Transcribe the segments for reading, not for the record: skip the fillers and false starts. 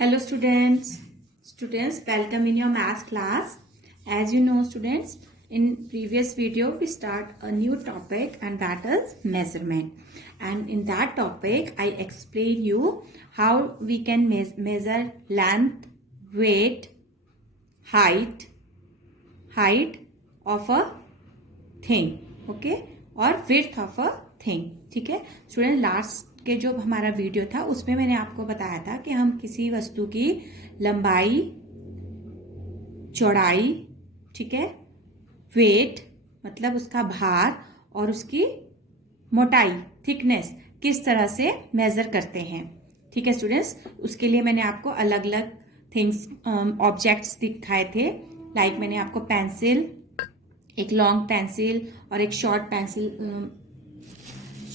Hello students welcome in your math class. As you know students, in previous video we start a new topic and that is measurement, and in that topic I explain you how we can measure length, weight, height of a thing, okay, और width of a thing. ठीक है student, last के जो हमारा video था उसमें मैंने आपको बताया था कि हम किसी वस्तु की लंबाई, चौड़ाई, ठीक है, वेट मतलब उसका भार और उसकी मोटाई, थिकनेस किस तरह से मेजर करते हैं. ठीक है स्टूडेंट्स, उसके लिए मैंने आपको अलग अलग थिंग्स, ऑब्जेक्ट्स दिखाए थे. लाइक मैंने आपको पेंसिल, एक लॉन्ग पेंसिल और एक शॉर्ट पेंसिल,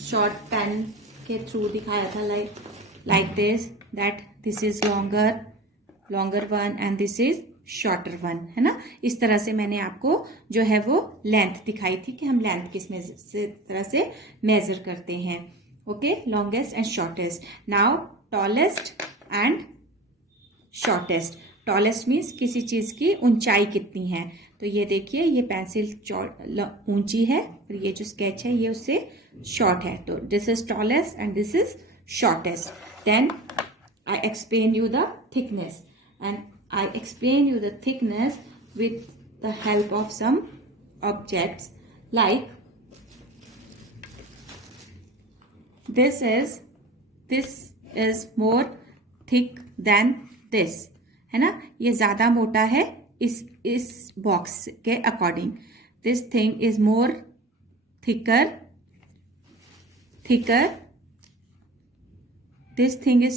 शॉर्ट पेन के थ्रू दिखाया था. Like this, that this is longer one and this is shorter one, है ना. इस तरह से मैंने आपको जो है वो लेंथ दिखाई थी कि हम लेंथ किस तरह से मेजर करते हैं. Okay, longest and shortest. Now tallest and shortest. Tallest means किसी चीज की ऊंचाई कितनी है. तो ये देखिए, ये पेंसिल ऊंची है और ये जो स्केच है ये उससे शॉर्ट है. तो this is tallest and this is shortest. Then I explain you the thickness, and I explain you the thickness with the help of some objects. Like this is more thick than this, है ना. ये ज्यादा मोटा है इस box के according. This thing is more thicker. This thing is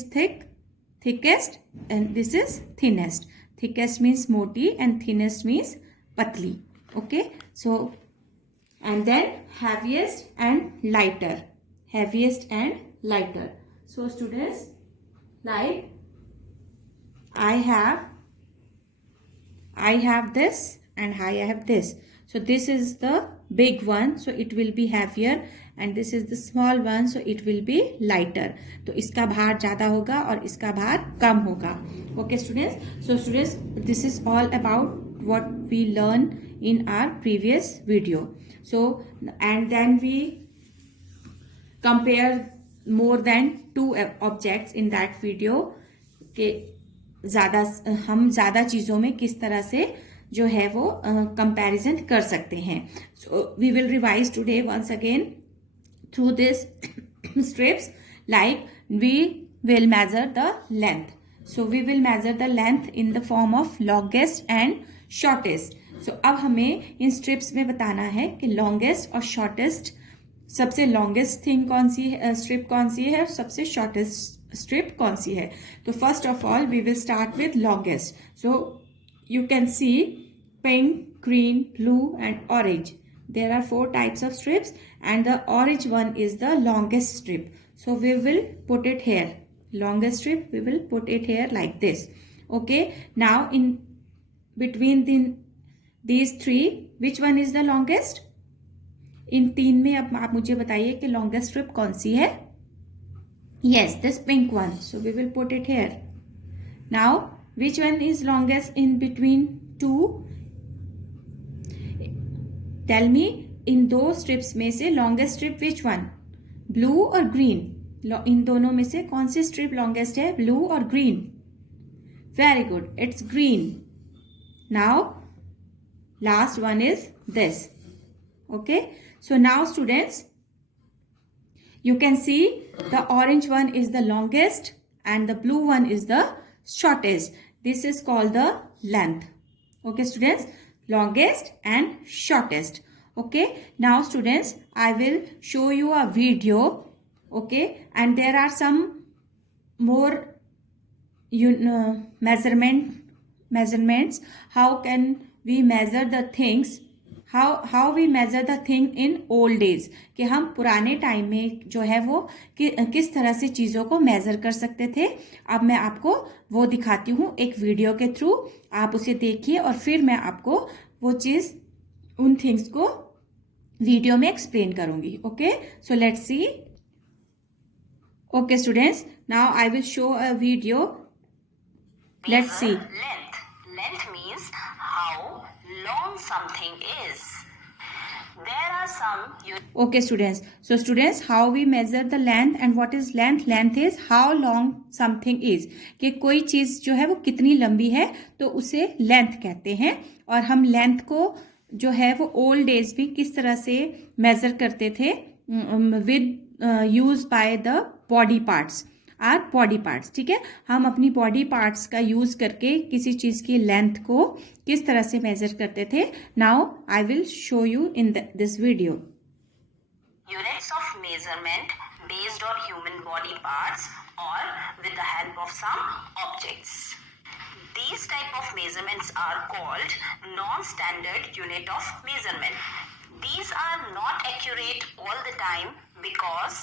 thickest, and this is thinnest. Thickest means moti and thinnest means patli. Okay, so and then heaviest and lighter. So students, like I have this and I have this. So this is the big one, so it will be heavier, and this is the small one, so it will be lighter. तो इसका भार ज्यादा होगा और इसका भार कम होगा. Okay students, so students, this is all about what we learn in our previous video. So and then we compare more than 2 objects in that video के हम ज्यादा चीजों में किस तरह से जो है वो कंपैरिजन कर सकते हैं. So we will revise today once again through this strips. Like we will measure the length. So we will measure the length in the form of longest and shortest. So अब हमें इन strips में बताना है कि longest और shortest, सबसे longest thing कौन सी है, स्ट्रिप कौन सी है, और सबसे शॉर्टेस्ट स्ट्रिप कौन सी है. तो first of all we will start with longest. So you can see pink, green, blue and orange. There are 4 types of strips and the orange one is the longest strip. So we will put it here. Longest strip, we will put it here like this. Okay. Now in between these 3, which one is the longest? इन 3 में अब आप मुझे बताइए कि longest strip कौन सी है. Yes, this pink one. So we will put it here. Now which one is longest in between 2? Tell me, in दो strips में से longest strip which one? Blue और green? इन दोनों में से कौन सी strip longest है, blue और green? Very good, it's green. Now last one is this. Okay, so now students, you can see the orange one is the longest and the blue one is the shortest. This is called the length. Okay students, longest and shortest. Okay, now students, I will show you a video. Okay, and there are some more measurements. How can we measure the things, how we measure the thing in old days, कि हम पुराने time में जो है वो किस तरह से चीजों को मेजर कर सकते थे. अब मैं आपको वो दिखाती हूँ एक वीडियो के थ्रू. आप उसे देखिए और फिर मैं आपको वो चीज, उन थिंग्स को वीडियो में एक्सप्लेन करूंगी. Okay, so let's see. Okay students, now I will show a video Let's see. Length. Length means how long something is. There are some. Okay, students. So, students, how we measure the length and what is length? Length is how long something is. कि कोई चीज जो है वो कितनी लंबी है तो उसे लेंथ कहते हैं. और हम लेंथ को जो है वो ओल्ड एज में किस तरह से मेजर करते थे with use by the body parts. Our body parts. ठीक है, हम अपनी बॉडी पार्ट्स का यूज करके किसी चीज की लेंथ को किस तरह से मेजर करते थे. Now I will show you in this video. Units of measurement based on human body parts or with the help of some objects. These type of measurements are called non-standard unit of measurement. These are not accurate all the time because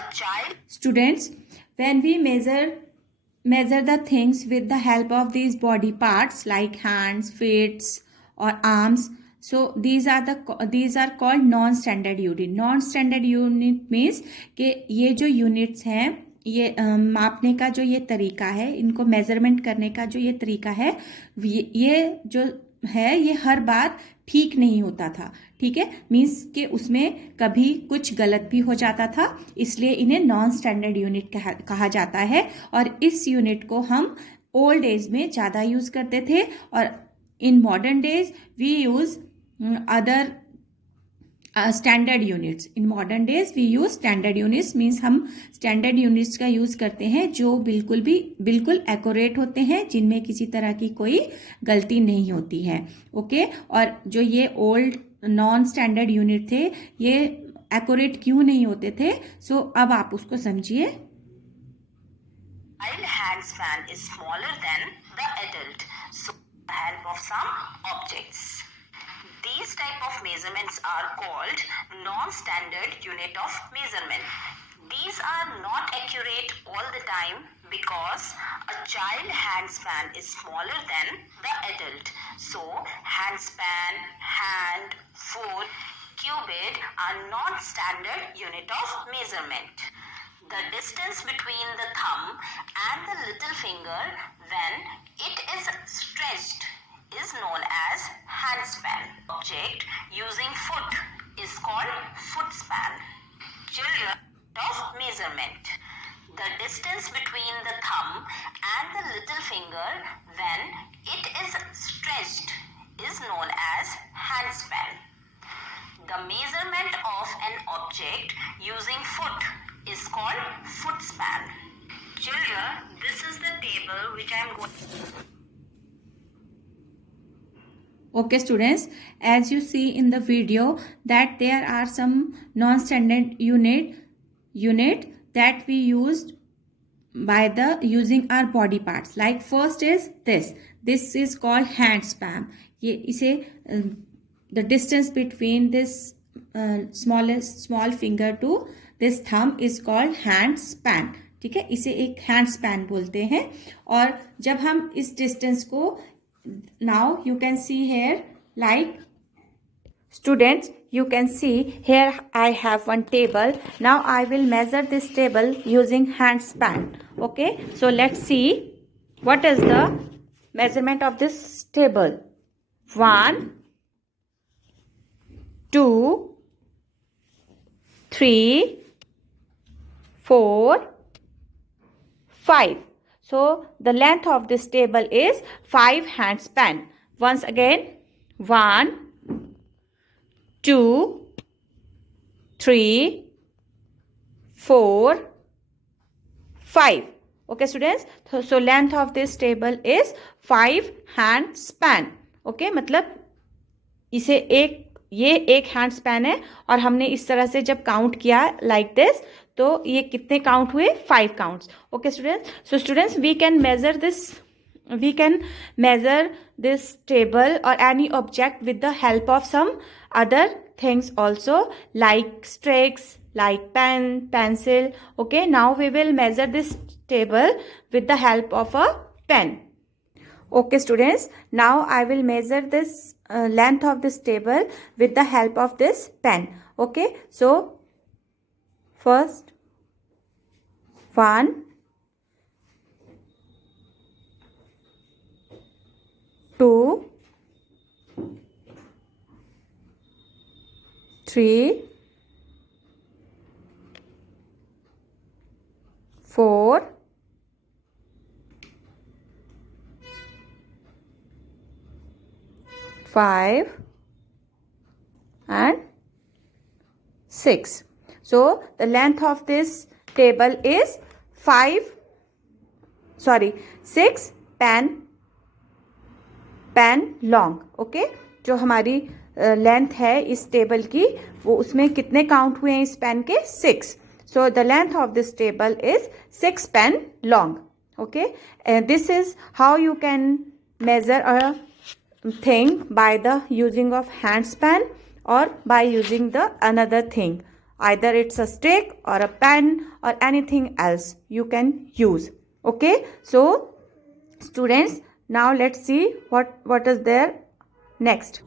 a child. Students, when we measure the things with the help of these body parts like hands, feet or arms, so these are called non-standard unit. Non-standard unit means कि ये जो units हैं, ये मापने का जो ये तरीका है, इनको मेजरमेंट करने का जो ये तरीका है, ये जो है ये हर बार ठीक नहीं होता था. ठीक है, मीन्स कि उसमें कभी कुछ गलत भी हो जाता था, इसलिए इन्हें नॉन स्टैंडर्ड यूनिट कहा जाता है. और इस यूनिट को हम ओल्ड एज में ज़्यादा यूज़ करते थे और in modern days we use other standard units. In modern days we use standard units. Means हम स्टैंडर्ड यूनिट्स का यूज करते हैं जो बिल्कुल एक्यूरेट होते हैं, जिनमें किसी तरह की कोई गलती नहीं होती है. ओके, और जो ये ओल्ड नॉन स्टैंडर्ड यूनिट थे ये एक्यूरेट क्यों नहीं होते थे, सो अब आप उसको समझिए. Hand span is smaller than the adult, so with the help of some objects. These type of measurements are called non-standard unit of measurement. These are not accurate all the time because a child hand span is smaller than the adult. So hand span, hand, foot, cubit are not standard unit of measurement. The distance between the thumb and the little finger when it is stretched is known as hand span. Object using foot is called foot span. Children of measurement. The distance between the thumb and the little finger when it is stretched is known as hand span. The measurement of an object using foot is called foot span. Children, this is the table which I am going. Okay students, as you see in the video that there are some non-standard unit that we used by the using our body parts. Like first is this is called hand span. ये इसे the distance between this small finger to this thumb is called hand span. ठीक है, इसे एक hand span बोलते हैं. और जब हम इस डिस्टेंस को now you can see here, like students, you can see here I have one table. Now I will measure this table using hand span. Okay, so let's see what is the measurement of this table. 1 2 3 4 5. So the length of this table is 5 hand span. Once again, 1 2 3 4 5. Okay students, so length of this table is 5 hand span. Okay, मतलब इसे ये एक hand span है और हमने इस तरह से जब काउंट किया लाइक दिस तो ये कितने काउंट हुए, 5 counts. Okay students, so students we can measure this table और any object with the help of some other things also like sticks, like pen, pencil. Okay, now we will measure this table with the help of a pen. Okay students, now I will measure this length of this table with the help of this pen. Okay, so first 1 2, 3, 4, 5 and 6. So the length of this table is 6 pen long. Okay, जो हमारी length है इस table की वो उसमें कितने count हुए हैं इस पेन के? 6. So the length of this table is 6 pen long. Okay, this is how you can measure a thing by the using of hand span or by using the another thing. Either it's a stick or a pen or anything else you can use. Okay, so students, now let's see what is there next.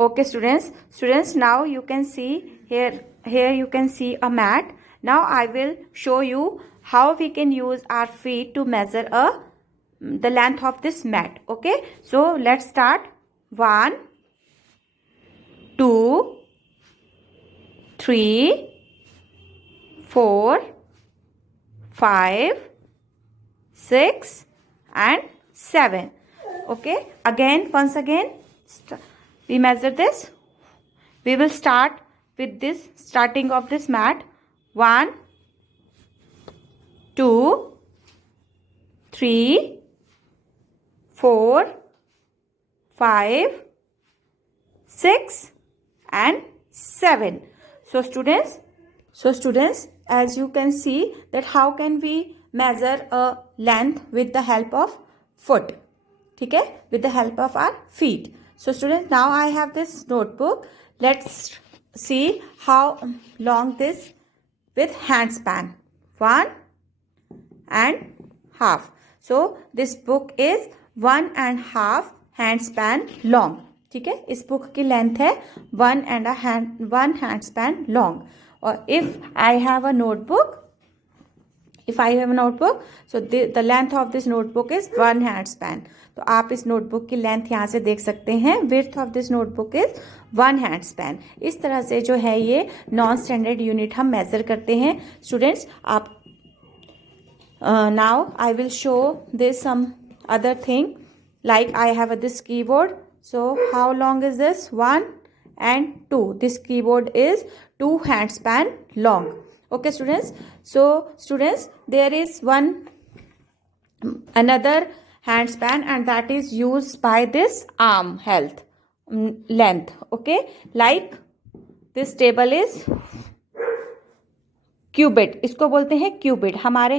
Okay students, now you can see here you can see a mat. Now I will show you how we can use our feet to measure the length of this mat. Okay, so let's start. 1, 2, 3, 4, 5, 6 and 7. Okay, once again we measure this. We will start with this starting of this mat. 1, 2, 3, 4, 5, 6 and 7. So students, as you can see that how can we measure a length with the help of foot. ठीक है, with the help of our feet. So students, now I have this notebook. Let's see how long this with hand span. 1.5. So this book is 1.5 hand span long. ठीक है, इस book की length है 1 hand span long. और if I have a notebook, so the length of this notebook is 1 hand span. तो आप इस notebook की लेंथ यहाँ से देख सकते हैं. width of this notebook is 1 hand span. इस तरह से जो है ये नॉन स्टैंडर्ड यूनिट हम मेजर करते हैं. स्टूडेंट्स, आप now I will show this some other thing. Like I have this keyboard. So how long is this? 1 and 2. This keyboard is 2 hand span long. Okay students, so students, there is another hand span and that is used by this arm length. Okay, like this table is cubit, इसको बोलते हैं qubit. हमारे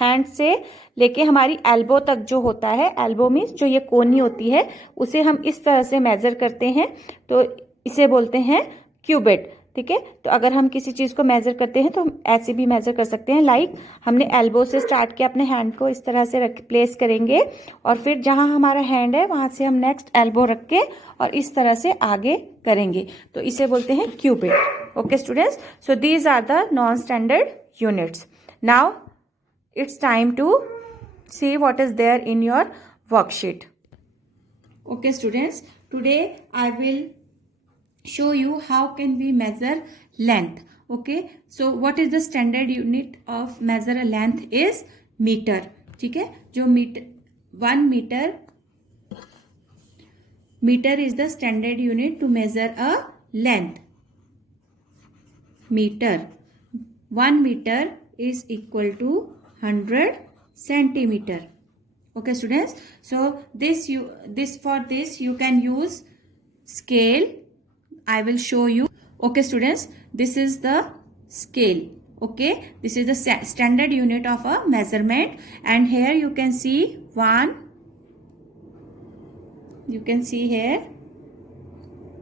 hand से लेके हमारी elbow तक जो होता है, एल्बो मीन्स जो ये कोनी होती है, उसे हम इस तरह से मेजर करते हैं तो इसे बोलते हैं क्यूबिट. ठीक है, तो अगर हम किसी चीज़ को मेजर करते हैं तो हम ऐसे भी मेजर कर सकते हैं. लाइक हमने एल्बो से स्टार्ट किया, अपने हैंड को इस तरह से प्लेस करेंगे और फिर जहां हमारा हैंड है वहां से हम नेक्स्ट एल्बो रख के और इस तरह से आगे करेंगे, तो इसे बोलते हैं qubit. Okay students, so these are the non-standard units. Now it's time to see what is there in your worksheet. Okay students, today I will show you how can we measure length. Okay, so what is the standard unit of measure a length is meter. ठीक है, जो metre 1 meter is the standard unit to measure a length. Meter, 1 meter is equal to 100 centimeter. Okay students, so for this you can use scale. I will show you. Okay students, this is the scale. Okay, this is the standard unit of a measurement, and here you can see here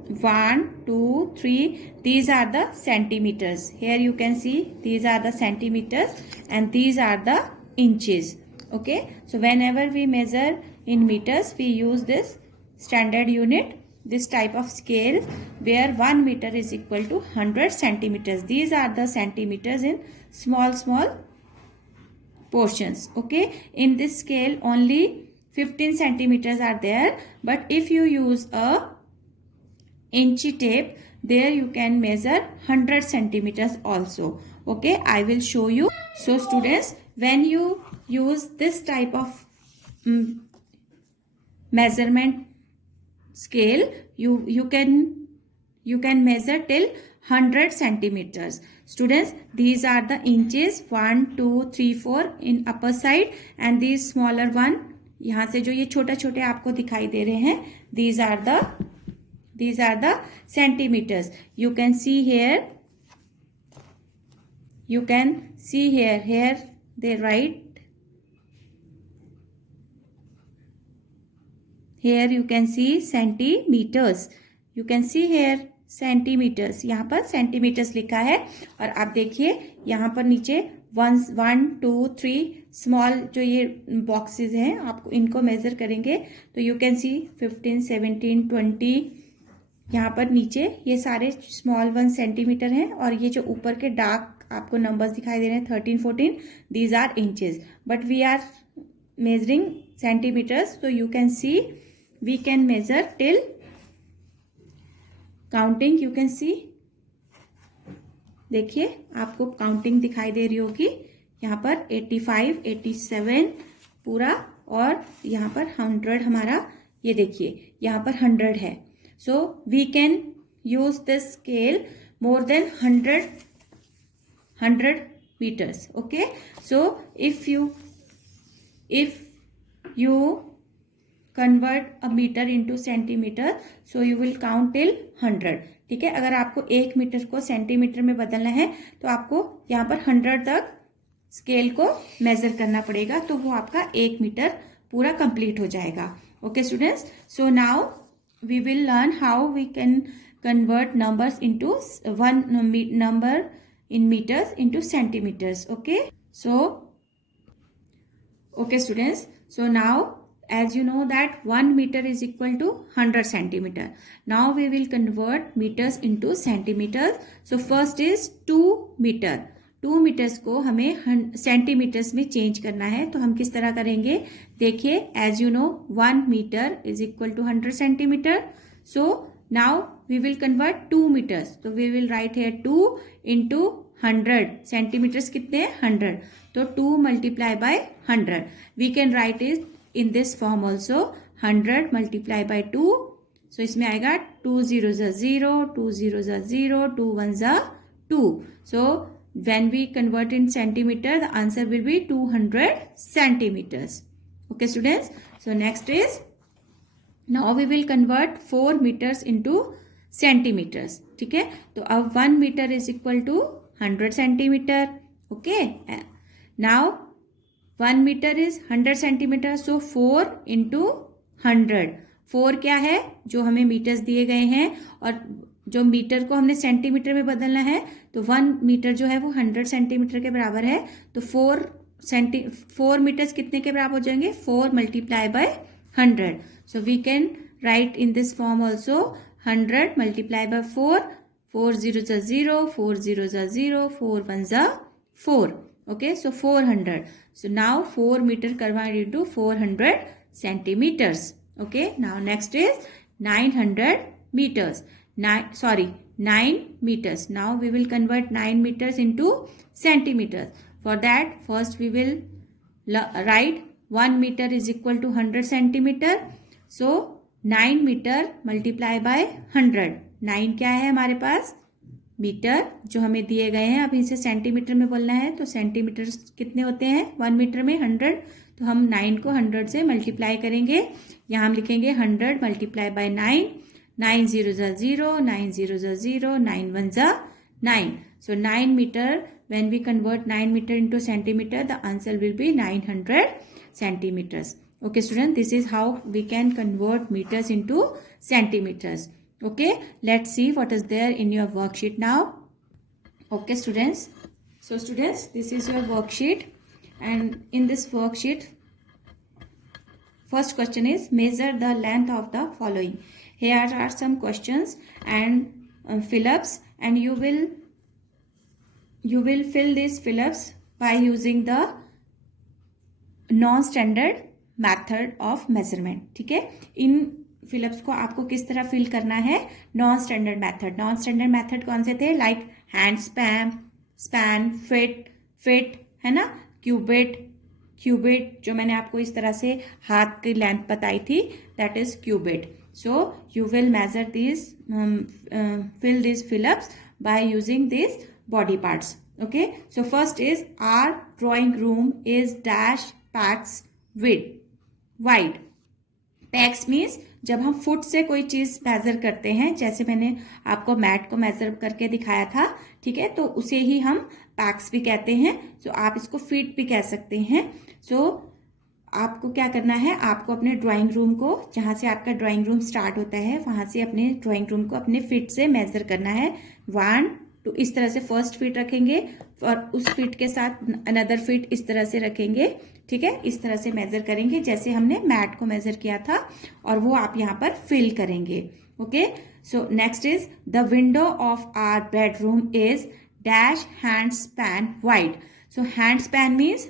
1, 2, 3. These are the centimeters. Here you can see these are the centimeters and these are the inches. Okay, so whenever we measure in meters, we use this standard unit, this type of scale, where 1 meter is equal to 100 centimeters. These are the centimeters in small portions. Okay, in this scale only 15 centimeters are there, but if you use a inchy tape, there you can measure 100 centimeters also. Okay, I will show you. So students, when you use this type of measurement scale, you can measure till 100 centimeters. Students, these are the inches 1 2 3 4 in upper side, and these smaller one, यहाँ से जो ये छोटा छोटे आपको दिखाई दे रहे हैं, these are the centimeters. You can see here, here they write, here you can see centimeters, you can see here centimetres, यहाँ पर सेंटीमीटर्स लिखा है. और आप देखिए यहाँ पर नीचे 1 2 3 स्मॉल जो ये बॉक्सेस हैं, आपको इनको मेजर करेंगे तो यू कैन सी 15 17 20, यहाँ पर नीचे ये सारे स्मॉल 1 सेंटीमीटर हैं, और ये जो ऊपर के डार्क आपको नंबर्स दिखाई दे रहे हैं 13 14, these are inches, but we are measuring centimetres. तो you can see we can measure till counting. You can see, देखिए आपको काउंटिंग दिखाई दे रही होगी, यहाँ पर 85 87 पूरा, और यहाँ पर 100 हमारा, ये देखिए यहाँ पर 100 है. So we can use this scale more than 100 meters. Okay, so if you convert a meter into centimeter, so you will count till 100. ठीक है, अगर आपको 1 मीटर को सेंटीमीटर में बदलना है तो आपको यहाँ पर 100 तक स्केल को मेजर करना पड़ेगा, तो वो आपका 1 मीटर पूरा कंप्लीट हो जाएगा. Okay students, so now we will learn how we can convert numbers into one number in meters into centimeters. Okay, so okay students, so now as you know that 1 meter is equal to 100 centimeter. Now we will convert meters into centimeters. So first is 2 meter. 2 meters को हमें centimetres में change करना है, तो हम किस तरह करेंगे, देखिए as you know 1 metre is equal to 100 centimetre. So now we will convert 2 meters. So we will write here 2 into 100. Centimeters कितने हैं 100. तो 2 multiply by 100. We can write it in this form also. 100 multiply by 2. So इसमें आएगा 2 zeros are 0, 2 zeros are 0, 2 ones are 2. So when we convert in centimeter, the answer will be 200 centimeters. Okay students. So next is, now we will convert 4 meters into centimeters. ठीक है, तो अब 1 meter is equal to 100 centimeter. Okay, now 1 meter is 100 centimeter. So 4 into 100. 4 क्या है, जो हमें metres दिए गए हैं, और जो मीटर को हमने सेंटीमीटर में बदलना है, तो 1 मीटर जो है वो 100 सेंटीमीटर के बराबर है. तो 4 मीटर्स कितने के बराबर हो जाएंगे, 4 multiply by 100. So we can write in this form also, 100 multiply by 4. 4 zeros are 0, 4 zeros are 0, 4 ones are 4. Okay, so 400. So now 4 meter converted into 400 centimeters. Okay, now next is 900 meters. 9 meters. Now we will convert 9 meters into centimeters. For that, first we will write 1 meter is equal to 100 centimeter. So 9 meter multiply by 100. 9 क्या है हमारे पास, metre जो हमें दिए गए हैं. अब इसे सेंटीमीटर में बोलना है, तो सेंटीमीटर कितने होते हैं 1 मीटर में 100. तो हम 9 को 100 से मल्टीप्लाई करेंगे. यहाँ हम लिखेंगे 100 multiply by 9. 9 zeros are 0, 9 zeros are 0, 9 ones are 9. So 9 meter, when we convert 9 meter into centimeter, the answer will be 900 centimeters. Okay students, this is how we can convert meters into centimeters. Okay, let's see what is there in your worksheet now. Okay students, so students, this is your worksheet, and in this worksheet, first question is measure the length of the following. Here are some questions and fill-ups, and you will fill these fill-ups by using the non-standard method of measurement, ठीक है। इन fill-ups को आपको किस तरह fill करना है, non standard method. Non standard method कौन से थे, लाइक हैंड स्पैन, फिट है ना, क्यूबिट जो मैंने आपको इस तरह से हाथ की लेंथ बताई थी, that is cubit. So you will measure this, fill these fill-ups by using these body parts. Okay, so first is our drawing room is dash packs wide. PACS means जब हम फुट से कोई चीज major करते हैं, जैसे मैंने आपको मैट को मेजर करके दिखाया था, ठीक है, तो उसे ही हम पैक्स भी कहते हैं। सो आप इसको फीट भी कह सकते हैं। सो आपको क्या करना है, आपको अपने ड्राइंग रूम को, जहां से आपका ड्राइंग रूम स्टार्ट होता है, वहां से अपने ड्राइंग रूम को अपने फीट से मेजर करना है। 1 2 इस तरह से फर्स्ट फीट रखेंगे और उस फीट के साथ अनदर फीट इस तरह से रखेंगे, ठीक है। इस तरह से मेजर करेंगे जैसे हमने मैट को मेजर किया था, और वो आप यहाँ पर फिल करेंगे। Okay, so next is the window of our bedroom is dash hand span wide. So hand span means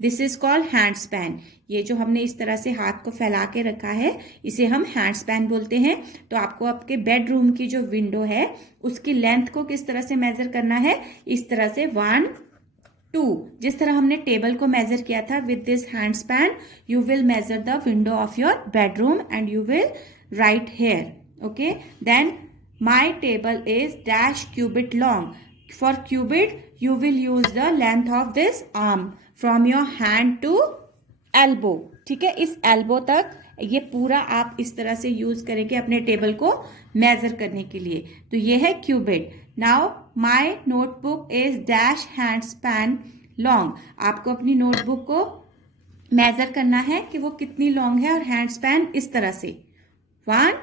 this is called hand span. ये जो हमने इस तरह से हाथ को फैला के रखा है, इसे हम हैंड स्पैन बोलते हैं। तो आपको आपके बेडरूम की जो विंडो है उसकी लेंथ को किस तरह से मेजर करना है, इस तरह से 1 2, जिस तरह हमने टेबल को मेजर किया था with this hand span, you will measure the window of your bedroom and you will write here. Okay, then my table is dash cubit long. For cubit you will use the length of this arm from your hand to elbow, ठीक है। इस elbow तक ये पूरा आप इस तरह से यूज करेंगे अपने टेबल को मेजर करने के लिए। तो ये है cubit. Now my notebook is dash hand span long. आपको अपनी नोटबुक को मेजर करना है कि वो कितनी लॉन्ग है, और हैंड स्पैन इस तरह से 1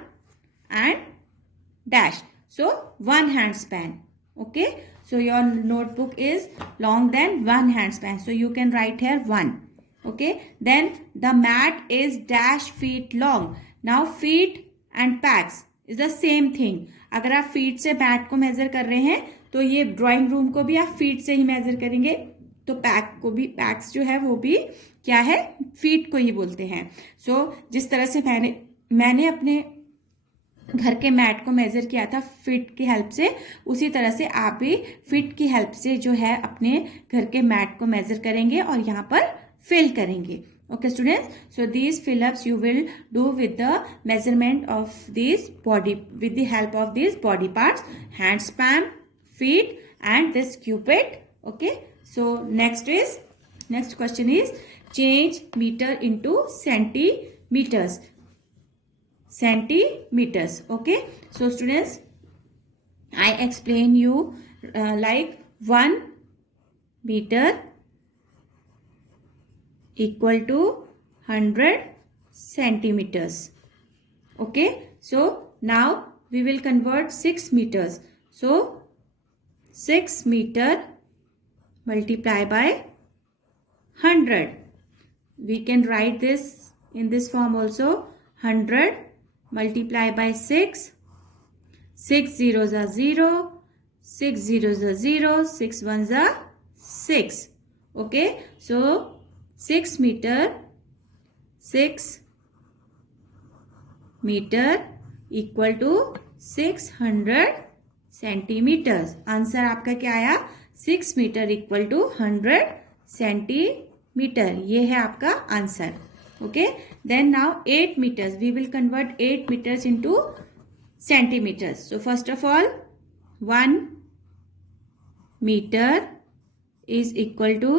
and dash, so 1 hand span. Okay, so your notebook is long than 1 hand span, so you can write here 1. Okay, then the mat is dash feet long. Now feet and packs is the same thing. अगर आप feet से mat को measure कर रहे हैं तो ये drawing room को भी आप feet से ही measure करेंगे, तो पैक को भी, पैक्स जो है वो भी क्या है, feet को ही बोलते हैं। so जिस तरह से मैंने अपने घर के मैट को मेजर किया था फिट की हेल्प से, उसी तरह से आप भी फिट की हेल्प से जो है अपने घर के मैट को मेजर करेंगे और यहाँ पर फिल करेंगे। Okay students, so these fill-ups you will do with the measurement of this body, with the help of this body parts, hand span, feet and this cubit. Okay, so next question is change metre into centimetres. Okay, so students, I explain you like 1 meter equal to 100 centimeters. Okay, so now we will convert 6 meters. So 6 meter multiply by 100. We can write this in this form also, 100 multiply by 6, 6 zeros are 0, 6 zeros are 0, 6 ones are 6. Okay, so 6 meter equal to 600 centimeters. Answer आपका क्या आया, 6 metre equal to 100 centimetre. ये है आपका answer. Okay, then now 8 meters, we will convert 8 meters into centimeters. So first of all, 1 meter is equal to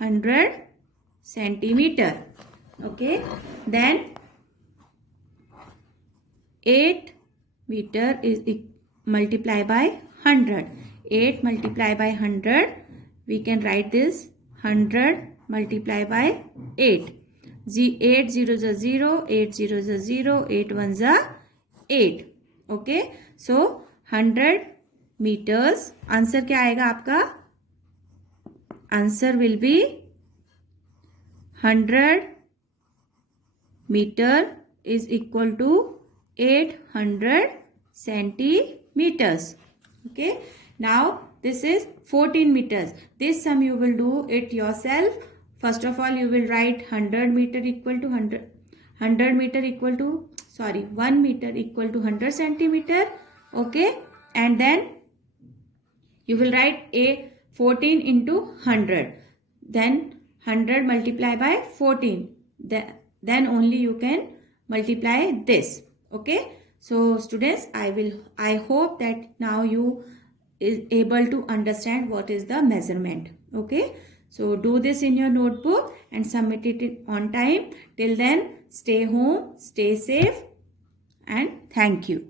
100 centimeter. Okay, then 8 meter is multiply by 100. 8 multiply by 100, we can write this 100 multiply by 8. 8 zeros are 0, 8 zeros are 0, 8 ones are 8. Okay, so 100 meters. Answer क्या आएगा आपका, answer will be 100 meter is equal to 800 centimeters. Okay, now this is 14 meters. This sum you will do it yourself. first of all you will write 100 meter equal to 100 meter equal to 1 meter equal to 100 centimeter. Okay, and then you will write a 14 into 100, then 100 multiply by 14, then only you can multiply this. Okay, so students, I hope that now you is able to understand what is the measurement. Okay, so do this in your notebook and submit it on time. Till then, stay home, stay safe, and thank you.